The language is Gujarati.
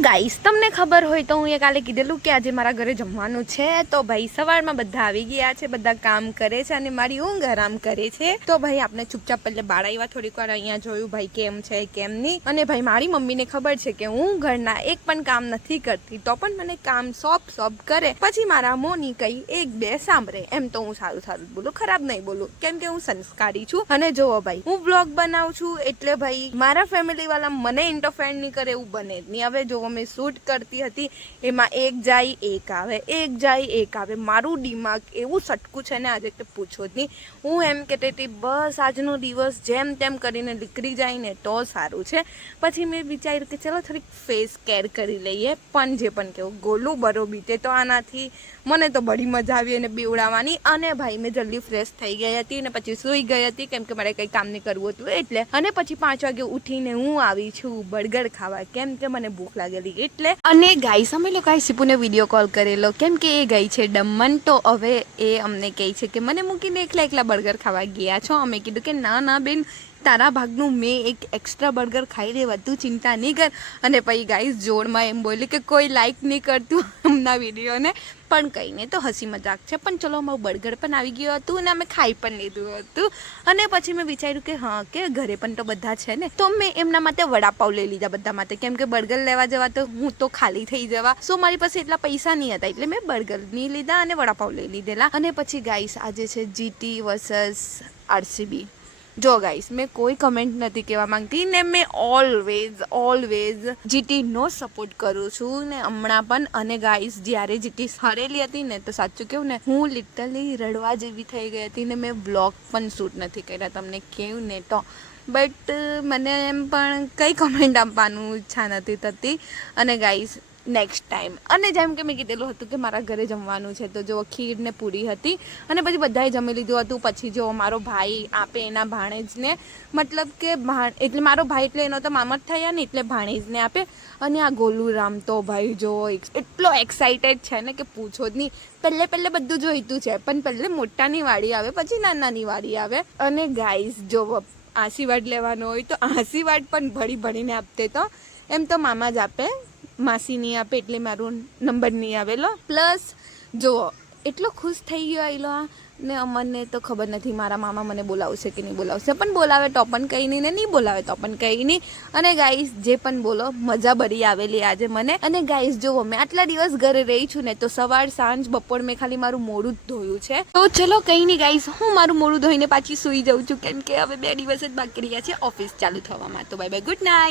ગાઈસ તમને ખબર હોય તો હું કાલે કીધેલું કે આજે મારા ઘરે જમવાનું છે તો ભાઈ સવારમાં બધા આવી ગયા છે, બધા કામ કરે છે અને મારી ઊંઘ આરામ કરે છે. તો ભાઈ આપણે ચૂપચાપ પહેલે બાર આવ્યા, થોડીક વાર અહીંયા જોયું ભાઈ કેમ છે કેમ નહીં. અને ભાઈ મારી મમ્મીને ખબર છે કે હું ઘરના એક પણ કામ નથી કરતી તો પણ મને કામ સોંપ કરે, પછી મારા મોની કઈ એક બે સાંભળે. એમ તો હું સારું સારું બોલું, ખરાબ નહીં બોલું, કેમ કે હું સંસ્કારી છું. અને જોવો ભાઈ હું વ્લોગ બનાવું છું એટલે ભાઈ મારા ફેમિલી વાળા મને ઇન્ટરફેર નહીં કરે એવું બને જ નહીં. હવે જો મેં શૂટ કરતી હતી એમાં એક જાય એક આવે, એક જાય એક આવે. મારું દિમાગ એવું સટકું છે ને આજે કે પૂછો જ નહીં. હું એમ કહેતી હતી બસ આજનો દિવસ જેમ તેમ કરીને નીકળી જાય ને તો સારું છે. પછી મેં વિચાર્યું કે ચલો થોડીક ફેસ કેર કરી લઈએ. પણ જે પણ કેવું ગોલું બરો બીતે તો આનાથી મને તો બડી મજા આવી એને બીવડાવવાની. અને ભાઈ મેં જલ્દી ફ્રેશ થઈ ગઈ હતી અને પછી સૂઈ ગઈ હતી કેમ કે મારે કંઈ કામ નહીં કરવું હતું એટલે. અને પછી 5 વાગે ઉઠીને હું આવી છું બર્ગર ખાવા કેમ કે મને ભૂખ લાગેલી એટલે. અને ગાઈસ અમે લોકોએ સિપુને વિડીયો કોલ કરેલો કેમ કે એ ગઈ છે દમણ. તો હવે એ અમને કહે છે કે મને મૂકીને એકલા બર્ગર ખાવા ગયા છો. અમે કીધું કે ના બેન તારા ભાગનું મેં એક એક્સ્ટ્રા બર્ગર ખાઈ લેવા, તું ચિંતા નહીં કર. અને પછી ગાઈસ જોડમાં એમ બોલી કે કોઈ લાઈક નહીં કરતું હમણાં વિડીયોને, પણ કંઈ નહીં તો હસી મજાક છે. પણ ચલો અમારું બર્ગર પણ આવી ગયું હતું અને અમે ખાઈ પણ લીધું હતું. અને પછી મેં વિચાર્યું કે હા કે ઘરે પણ તો બધા છે ને, તો મેં એમના માટે વડાપાવ લઈ લીધા બધા માટે કેમ કે બર્ગર લેવા જવા તો હું તો ખાલી થઈ જવા. સો મારી પાસે એટલા પૈસા નહીં હતા એટલે મેં બર્ગર નહીં લીધા અને વડાપાવ લઈ લીધેલા. અને પછી ગાઈસ આજે છે જીટી વર્સસ આરસીબી. જો ગાઈસ મેં કોઈ કમેન્ટ નથી કહેવા માંગતી ને મેં ઓલવેઝ જીટીનો સપોર્ટ કરું છું ને હમણાં પણ. અને ગાઈસ જ્યારે જીટી હારેલી હતી ને તો સાચું કહું ને હું લિટરલી રડવા જેવી થઈ ગઈ હતી ને મેં વ્લોગ પણ શૂટ નથી કર્યા તમને કહ્યું ને તો. બટ મને એમ પણ કંઈ કમેન્ટ આપવાનું ઈચ્છા નથી થતી. અને ગાઈસ નેક્સ્ટ ટાઈમ અને જેમ કે મેં કીધેલું હતું કે મારા ઘરે જમવાનું છે તો જો ખીર ને પૂરી હતી અને પછી બધાએ જમી લીધું હતું. પછી જો મારો ભાઈ આપે એના ભાણેજને, મતલબ કે એટલે મારો ભાઈ એટલે એનો તો મામા જ થયા ને એટલે ભાણેજને આપે. અને આ ગોલુરામ તો ભાઈ જો એટલો એક્સાઇટેડ છે ને કે પૂછો જ નહીં. પહેલે બધું જોઈતું છે પણ પહેલે મોટાની વાડી આવે પછી નાનાની વાડી આવે. અને ગાઈસ જો આશીર્વાદ લેવાનો હોય તો આશીર્વાદ પણ ભણીને આપતે તો એમ તો મામા જ આપે, માસી નહીં આપે એટલે મારો નંબર નહીં આવેલો. પ્લસ જુઓ એટલો ખુશ થઈ ગયો આવેલો ને અમને તો ખબર નથી મારા મામા મને બોલાવશે કે નહીં બોલાવશે, પણ બોલાવે તો પણ કંઈ નહીં ને નહીં બોલાવે તો પણ કંઈ નહીં. અને ગાઈસ જે પણ બોલો મજા બળી આવેલી આજે મને. અને ગાઈસ જુઓ મેં આટલા દિવસ ઘરે રહી છું ને તો સવાર સાંજ બપોર મેં ખાલી મારું મોઢું જ ધોયું છે. તો ચલો કંઈ નહીં ગાઈસ હું મારું મોઢું ધોઈને પાછી સૂઈ જાઉં છું કેમ કે હવે 2 દિવસ જ બાકી રહ્યા છે ઓફિસ ચાલુ થવામાં. તો બાય બાય, ગુડ નાઇટ.